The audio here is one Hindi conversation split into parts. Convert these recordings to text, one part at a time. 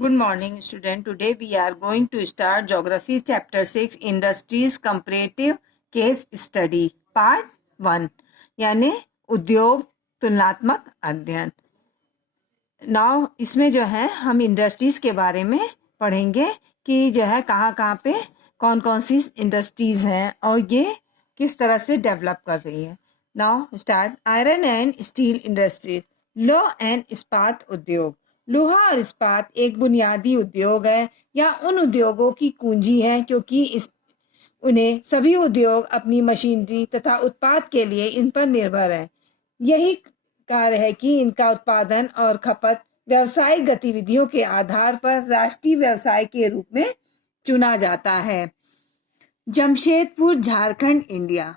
Good morning, student. Today we are going to start Geography Chapter 6 Industries Comparative Case Study Part 1 यानी उद्योग तुलनात्मक अध्ययन। नाउ इसमें जो है हम इंडस्ट्रीज के बारे में पढ़ेंगे कि जो है कहाँ कहाँ पे कौन कौन सी इंडस्ट्रीज हैं और ये किस तरह से डेवलप कर रही है। Now start. Iron and steel industry. लौह एंड इस्पात उद्योग। लोहा और इस्पात एक बुनियादी उद्योग है या उन उद्योगों की कुंजी है क्योंकि उन्हें सभी उद्योग अपनी मशीनरी तथा उत्पाद के लिए इन पर निर्भर है। यही कार्य है कि इनका उत्पादन और खपत व्यावसायिक गतिविधियों के आधार पर राष्ट्रीय व्यवसाय के रूप में चुना जाता है। जमशेदपुर, झारखंड, इंडिया।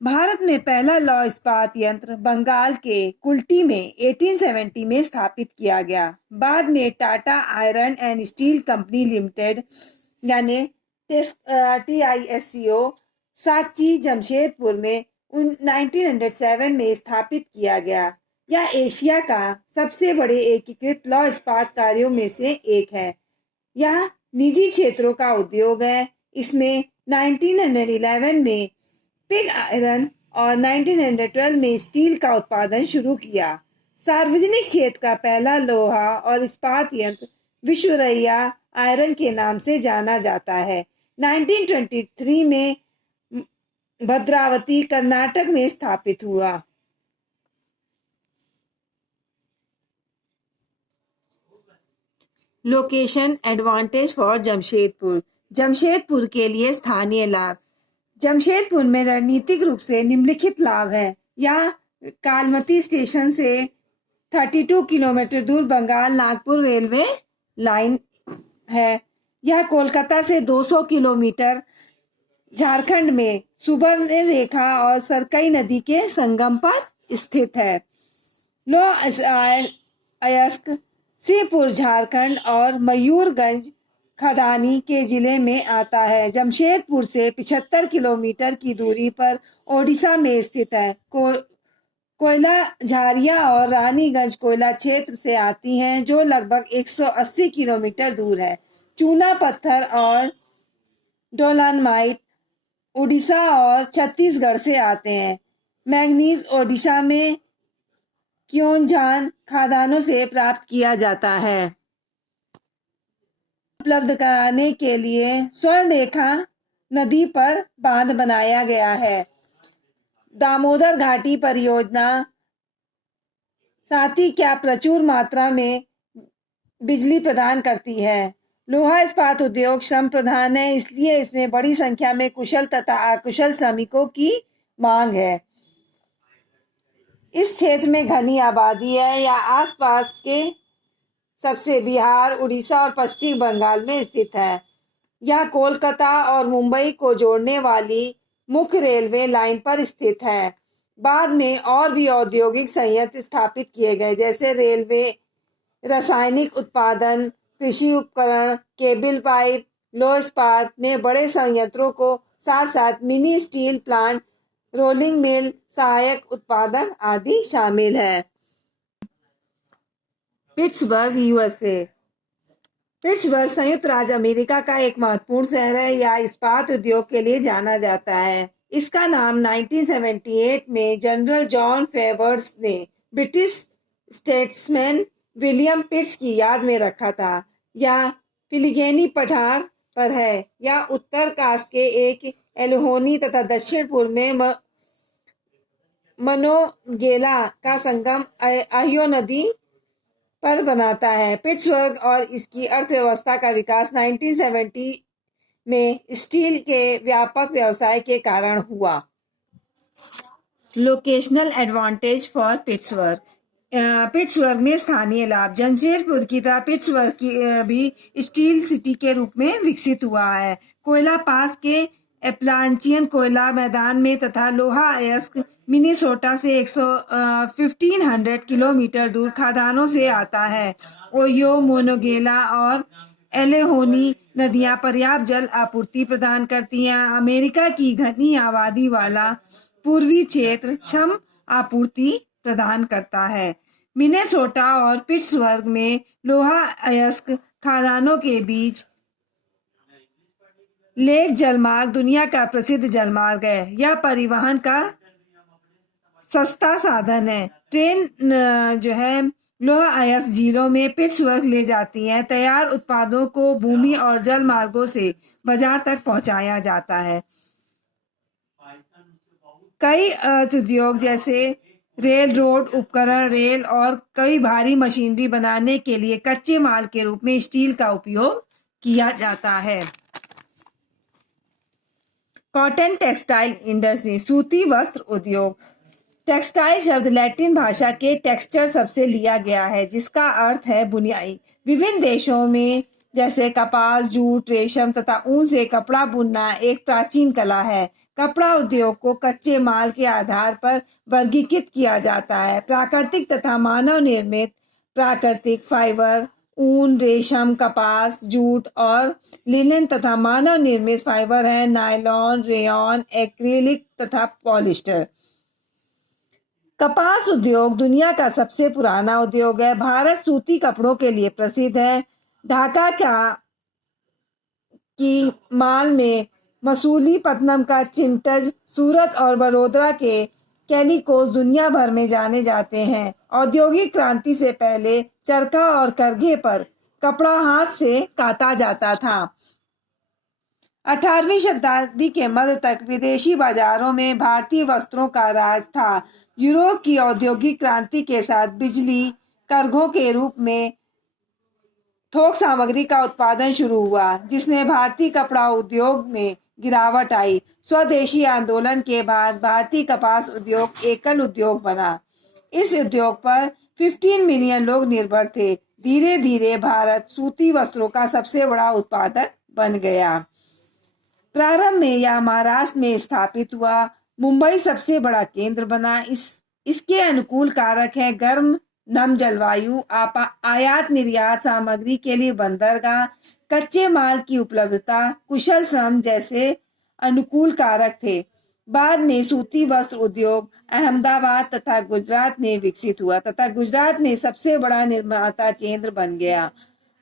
भारत में पहला लौह इस्पात यंत्र बंगाल के कुल्टी में 1870 में स्थापित किया गया। बाद में Tata iron and steel company limited यानी TISCO साकची जमशेदपुर में 1907 में स्थापित किया गया। यह एशिया का सबसे बड़े एकीकृत लौह इस्पात कार्यों में से एक है। यह निजी क्षेत्रों का उद्योग है। इसमें 1911 में पिग आयरन और 1912 में स्टील का उत्पादन शुरू किया। सार्वजनिक क्षेत्र का पहला लोहा और इस्पात यंत्र विश्वरैया आयरन के नाम से जाना जाता है। 1923 में भद्रावती, कर्नाटक में स्थापित हुआ। Location advantage for Jamshedpur. Jamshedpur के लिए स्थानीय लाभ। जमशेदपुर में रणनीतिक रूप से निम्नलिखित लाभ है। यह कालमती स्टेशन से 32 किलोमीटर दूर बंगाल नागपुर रेलवे लाइन है। यह कोलकाता से 200 किलोमीटर झारखंड में सुबर्ण रेखा और सरकई नदी के संगम पर स्थित है। लौह अयस्क श्रीपुर झारखंड और मयूरगंज खदानी के जिले में आता है। जमशेदपुर से 75 किलोमीटर की दूरी पर ओडिशा में स्थित है। कोयला झारिया और रानीगंज कोयला क्षेत्र से आती हैं जो लगभग 180 किलोमीटर दूर है। चूना पत्थर और डोलामाइट उड़ीसा और छत्तीसगढ़ से आते हैं। मैंगनीज ओडिशा में क्योंझान खदानों से प्राप्त किया जाता है। उपलब्ध कराने के लिए स्वर्णरेखा नदी पर बांध बनाया गया है। दामोदर घाटी परियोजना साथ ही क्या प्रचुर मात्रा में बिजली प्रदान करती है। लोहा इस्पात उद्योग श्रम प्रधान है, इसलिए इसमें बड़ी संख्या में कुशल तथा अकुशल श्रमिकों की मांग है। इस क्षेत्र में घनी आबादी है या आसपास के सबसे बिहार, उड़ीसा और पश्चिम बंगाल में स्थित है। यह कोलकाता और मुंबई को जोड़ने वाली मुख्य रेलवे लाइन पर स्थित है। बाद में और भी औद्योगिक संयंत्र स्थापित किए गए जैसे रेलवे, रासायनिक उत्पादन, कृषि उपकरण, केबल पाइप। लौह इस्पात में बड़े संयंत्रों को साथ साथ mini steel plant, rolling mill, सहायक उत्पादक आदि शामिल है। Pittsburgh, USA। पिट्सबर्ग संयुक्त राज्य अमेरिका का एक महत्वपूर्ण शहर है या इस्पात उद्योग के लिए जाना जाता है। इसका नाम 1978 में जनरल जॉन फेवर्स ने ब्रिटिश स्टेट्समैन विलियम पिट्स की याद में रखा था। यह फिलिगेनी पठार पर है। यह उत्तर कास्ट के एक एलोहोनी तथा दक्षिण पूर्व में मनोगेला का संगम अहियो नदी पर बनाता है। पिट्सबर्ग और इसकी अर्थव्यवस्था का विकास 1970 में स्टील के व्यापक व्यवसाय के कारण हुआ। Locational advantage for Pittsburgh. Pittsburgh में स्थानीय लाभ। जमशेदपुर की तरह पिट्सबर्ग की भी स्टील सिटी के रूप में विकसित हुआ है। कोयला पास के एप्लांचियन कोयला मैदान में तथा लोहा अयस्क मिनेसोटा से 1500 किलोमीटर दूर खदानों से आता है। ओयो, मोनोगेला और एलोहोनी नदियां पर्याप्त जल आपूर्ति प्रदान करती हैं। अमेरिका की घनी आबादी वाला पूर्वी क्षेत्र क्षम आपूर्ति प्रदान करता है। मिनेसोटा और पिट्सबर्ग में लोहा अयस्क खदानों के बीच लेक जलमार्ग दुनिया का प्रसिद्ध जलमार्ग है। यह परिवहन का सस्ता साधन है। ट्रेन जो है लोहा अयस्क झीलों में पिट्सबर्ग ले जाती हैं। तैयार उत्पादों को भूमि और जल मार्गों से बाजार तक पहुंचाया जाता है। कई उद्योग जैसे रेल, रोड उपकरण, रेल और कई भारी मशीनरी बनाने के लिए कच्चे माल के रूप में स्टील का उपयोग किया जाता है। कॉटन टेक्सटाइल इंडस्ट्री, सूती वस्त्र उद्योग। टेक्सटाइल शब्द लैटिन भाषा के टेक्सचर शब्द से लिया गया है, जिसका अर्थ है बुनाई। विभिन्न देशों में जैसे कपास, जूट, रेशम तथा ऊन से कपड़ा बुनना एक प्राचीन कला है। कपड़ा उद्योग को कच्चे माल के आधार पर वर्गीकृत किया जाता है। प्राकृतिक तथा मानव निर्मित प्राकृतिक फाइबर ऊन, रेशम, कपास, जूट और लिनन तथा मानव निर्मित फाइबर है नायलॉन, रेयॉन, एक्रिलिक तथा पॉलिस्टर। कपास उद्योग दुनिया का सबसे पुराना उद्योग है। भारत सूती कपड़ों के लिए प्रसिद्ध है। ढाका की माल में मसूलीपट्टनम का चिमटज, सूरत और बड़ौदा के कैलिकोस दुनिया भर में जाने जाते हैं। औद्योगिक क्रांति से पहले चरखा और करघे पर कपड़ा हाथ से काता जाता था। 18वीं शताब्दी के मध्य तक विदेशी बाजारों में भारतीय वस्त्रों का राज था। यूरोप की औद्योगिक क्रांति के साथ बिजली करघों के रूप में थोक सामग्री का उत्पादन शुरू हुआ, जिसने भारतीय कपड़ा उद्योग में गिरावट आई। स्वदेशी आंदोलन के बाद भारतीय कपास उद्योग एकल उद्योग बना। इस उद्योग पर 15 मिलियन लोग निर्भर थे। धीरे धीरे भारत सूती वस्त्रों का सबसे बड़ा उत्पादक बन गया। प्रारंभ में यह महाराष्ट्र में स्थापित हुआ। मुंबई सबसे बड़ा केंद्र बना। इसके अनुकूल कारक है गर्म नम जलवायु, आयात निर्यात सामग्री के लिए बंदरगाह, कच्चे माल की उपलब्धता, कुशल श्रम जैसे अनुकूल कारक थे। बाद में सूती वस्त्र उद्योग अहमदाबाद तथा गुजरात में विकसित हुआ तथा गुजरात में सबसे बड़ा निर्माता केंद्र बन गया।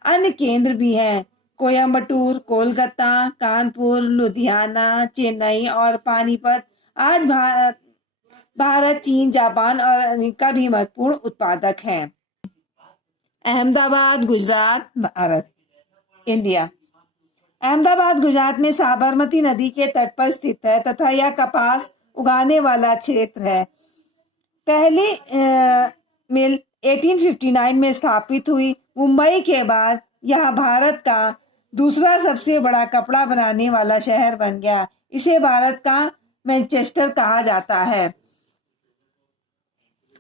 अन्य केंद्र भी हैं कोयम्बटूर, कोलकाता, कानपुर, लुधियाना, चेन्नई और पानीपत। आज भारत, चीन, जापान और अमेरिका भी महत्वपूर्ण उत्पादक हैं। अहमदाबाद, गुजरात, भारत, इंडिया। अहमदाबाद गुजरात में साबरमती नदी के तट पर स्थित है तथा यह कपास उगाने वाला क्षेत्र है। पहली मिल 1859 में स्थापित हुई। मुंबई के बाद यह भारत का दूसरा सबसे बड़ा कपड़ा बनाने वाला शहर बन गया। इसे भारत का मैनचेस्टर कहा जाता है।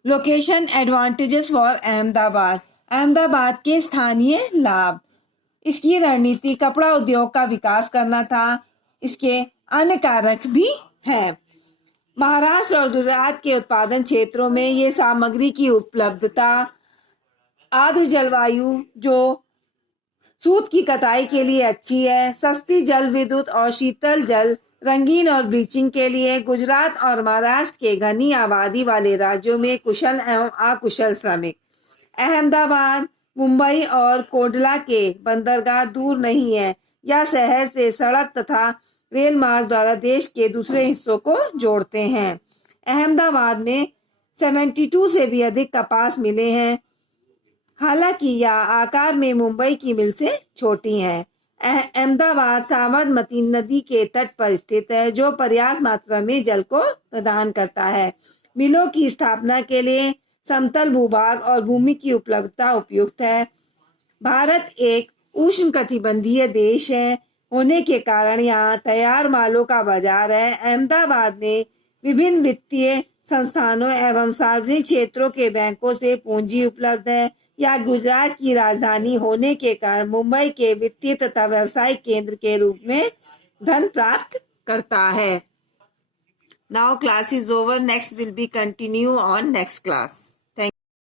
Location advantages for Ahmedabad. Ahmedabad के स्थानीय लाभ। इसकी रणनीति कपड़ा उद्योग का विकास करना था। इसके अन्य कारक भी हैं। महाराष्ट्र और गुजरात के उत्पादन क्षेत्रों में ये सामग्री की उपलब्धता, आर्द्र जलवायु जो सूत की कताई के लिए अच्छी है, सस्ती जल विद्युत और शीतल जल, रंगीन और ब्लीचिंग के लिए। गुजरात और महाराष्ट्र के घनी आबादी वाले राज्यों में कुशल एवं अकुशल श्रमिक। अहमदाबाद, मुंबई और कोडला के बंदरगाह दूर नहीं है। यह शहर से सड़क तथा रेल मार्ग द्वारा देश के दूसरे हिस्सों को जोड़ते हैं। अहमदाबाद में 72 से भी अधिक कपास मिले हैं। हालांकि यह आकार में मुंबई की मिल से छोटी है। अहमदाबाद साबरमती नदी के तट पर स्थित है, जो पर्याप्त मात्रा में जल को प्रदान करता है। मिलों की स्थापना के लिए समतल भूभाग और भूमि की उपलब्धता उपयुक्त है। भारत एक उष्णकटिबंधीय देश है होने के कारण यहाँ तैयार मालों का बाजार है। अहमदाबाद में विभिन्न वित्तीय संस्थानों एवं सार्वजनिक क्षेत्रों के बैंकों से पूंजी उपलब्ध है। यह गुजरात की राजधानी होने के कारण मुंबई के वित्तीय तथा व्यावसायिक केंद्र के रूप में धन प्राप्त करता है। Now class is over. Next will be continue on next class.